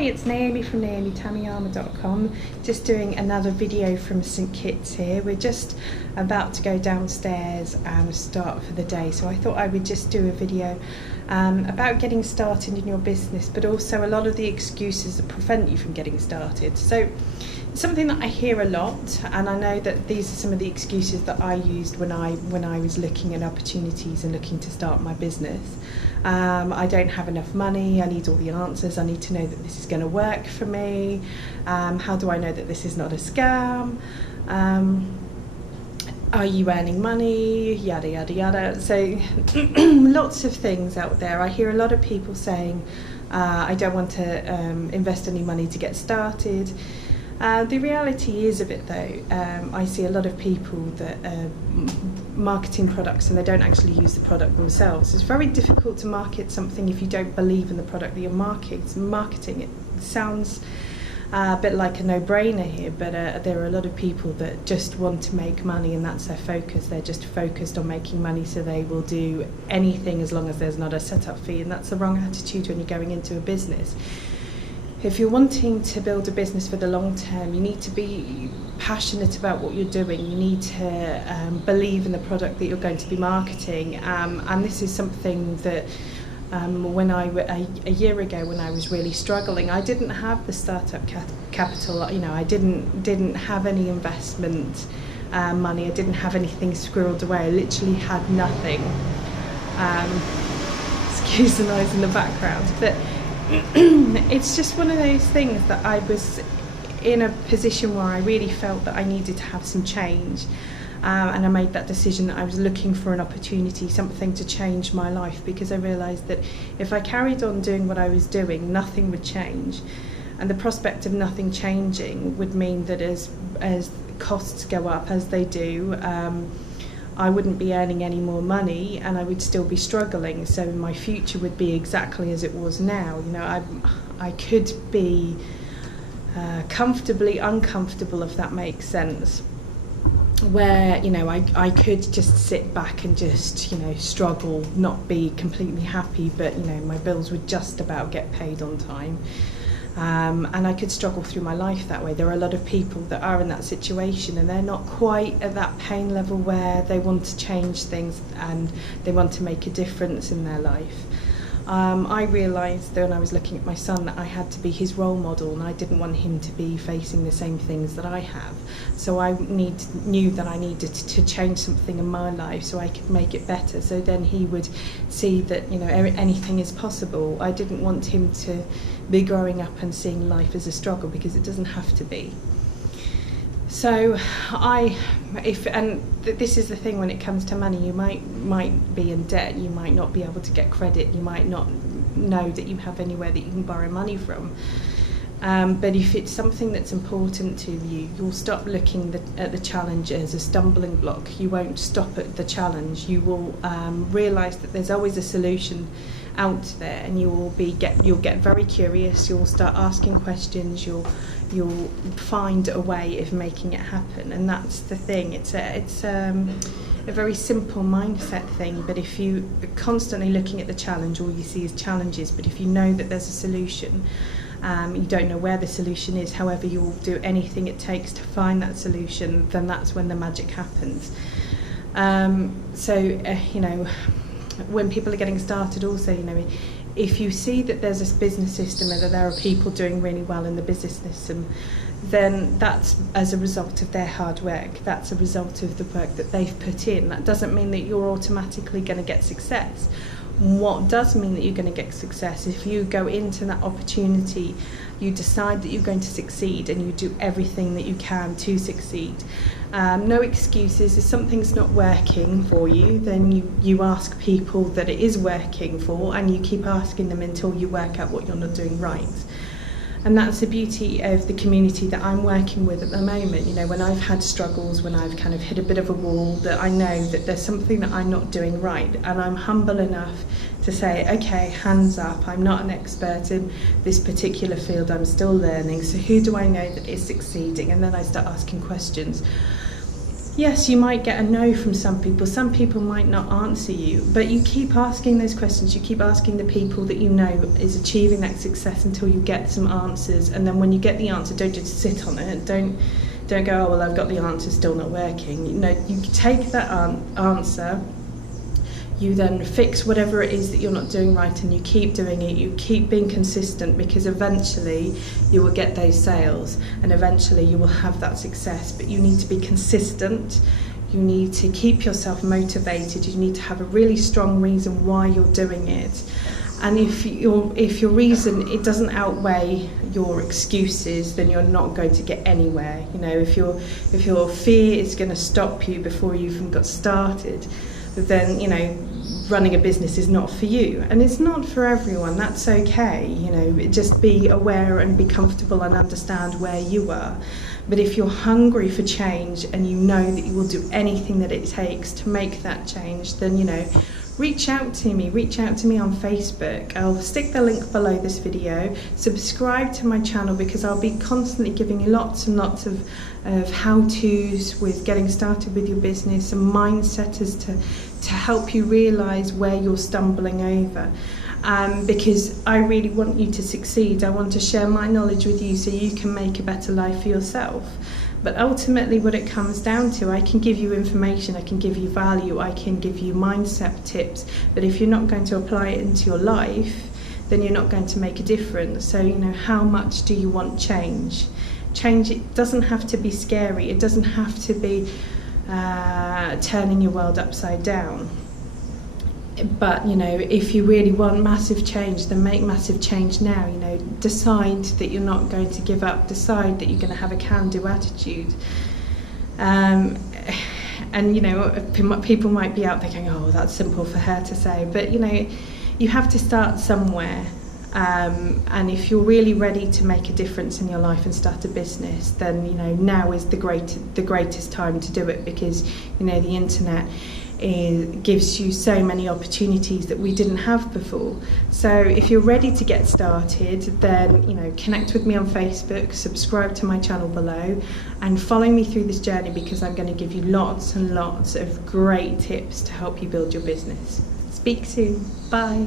Hi, it's Naomi from NaomiTamiyama.com, just doing another video from St Kitts here. We're just about to go downstairs and start for the day, so I thought I would just do a video about getting started in your business, but also a lot of the excuses that prevent you from getting started. So it's something that I hear a lot, and I know that these are some of the excuses that I used when I was looking at opportunities and looking to start my business. I don't have enough money, I need all the answers, I need to know that this is going to work for me, how do I know that this is not a scam, are you earning money, yada yada yada. So lots of things out there. I hear a lot of people saying I don't want to invest any money to get started. The reality is of it though, I see a lot of people that marketing products and they don't actually use the product themselves. It's very difficult to market something if you don't believe in the product that you're marketing. It sounds a bit like a no-brainer here, but there are a lot of people that just want to make money and that's their focus. They're just focused on making money, so they will do anything as long as there's not a setup fee, and that's the wrong attitude when you're going into a business. If you're wanting to build a business for the long term, you need to be passionate about what you're doing. You need to believe in the product that you're going to be marketing. And this is something that a year ago when I was really struggling, I didn't have the startup capital. You know, I didn't have any investment money. I didn't have anything squirreled away. I literally had nothing. Excuse the noise in the background, but it's just one of those things that I was in a position where I really felt that I needed to have some change, and I made that decision that I was looking for an opportunity, something to change my life, because I realised that if I carried on doing what I was doing, nothing would change, and the prospect of nothing changing would mean that as costs go up, as they do, I wouldn't be earning any more money and I would still be struggling. So my future would be exactly as it was now. You know, I could be comfortably uncomfortable, if that makes sense, where, you know, I could just sit back and just, you know, struggle, not be completely happy, but, you know, my bills would just about get paid on time. And I could struggle through my life that way. There are a lot of people that are in that situation and they're not quite at that pain level where they want to change things and they want to make a difference in their life. I realised that when I was looking at my son that I had to be his role model, and I didn't want him to be facing the same things that I have. So I knew that I needed to change something in my life so I could make it better, so then he would see that, you know, anything is possible. I didn't want him to be growing up and seeing life as a struggle, because it doesn't have to be. So this is the thing when it comes to money, you might be in debt, you might not be able to get credit, you might not know that you have anywhere that you can borrow money from. But if it's something that's important to you, you'll stop looking at the challenge as a stumbling block. You won't stop at the challenge. You will realise that there's always a solution out there, and you'll get very curious. You'll start asking questions. You'll find a way of making it happen, and that's the thing. It's a very simple mindset thing, but if you are constantly looking at the challenge, all you see is challenges. But if you know that there's a solution, you don't know where the solution is, however you'll do anything it takes to find that solution, then that's when the magic happens. You know, when people are getting started also, you know, if you see that there's this business system and that there are people doing really well in the business system, then that's as a result of their hard work. That's a result of the work that they've put in. That doesn't mean that you're automatically going to get success. What does mean that you're going to get success, if you go into that opportunity, you decide that you're going to succeed and you do everything that you can to succeed. No excuses. If something's not working for you, then you ask people that it is working for, and you keep asking them until you work out what you're not doing right. And that's the beauty of the community that I'm working with at the moment. You know, when I've had struggles, when I've kind of hit a bit of a wall, that I know that there's something that I'm not doing right, and I'm humble enough to say, okay, hands up, I'm not an expert in this particular field, I'm still learning, so who do I know that is succeeding? And then I start asking questions. Yes, you might get a no from some people. Some people might not answer you, but you keep asking those questions. You keep asking the people that you know is achieving that success until you get some answers. And then when you get the answer, don't just sit on it. Don't go, oh, well, I've got the answer, still not working. You know, you take that answer. You then fix whatever it is that you're not doing right, and you keep doing it. You keep being consistent, because eventually you will get those sales and eventually you will have that success. But you need to be consistent. You need to keep yourself motivated. You need to have a really strong reason why you're doing it. And if your reason, it doesn't outweigh your excuses, then you're not going to get anywhere. You know, if your fear is going to stop you before you even got started, then, you know, running a business is not for you, and it's not for everyone. That's okay. You know, just be aware and be comfortable and understand where you are. But if you're hungry for change and you know that you will do anything that it takes to make that change, then, you know, reach out to me on Facebook. I'll stick the link below this video. Subscribe to my channel, because I'll be constantly giving you lots and lots of how-tos with getting started with your business, and mindset as to help you realise where you're stumbling over. Because I really want you to succeed. I want to share my knowledge with you so you can make a better life for yourself. But ultimately what it comes down to, I can give you information, I can give you value, I can give you mindset tips, but if you're not going to apply it into your life, then you're not going to make a difference. So, you know, how much do you want change? Change, it doesn't have to be scary, it doesn't have to be turning your world upside down. But, you know, if you really want massive change, then make massive change now. You know, decide that you're not going to give up. Decide that you're going to have a can-do attitude. And, you know, people might be out there going, oh, that's simple for her to say. But, you know, you have to start somewhere. And if you're really ready to make a difference in your life and start a business, then, you know, now is the greatest time to do it, because, you know, the internet gives you so many opportunities that we didn't have before. So if you're ready to get started, then, you know, connect with me on Facebook, subscribe to my channel below, and follow me through this journey, because I'm going to give you lots and lots of great tips to help you build your business. Speak soon. Bye.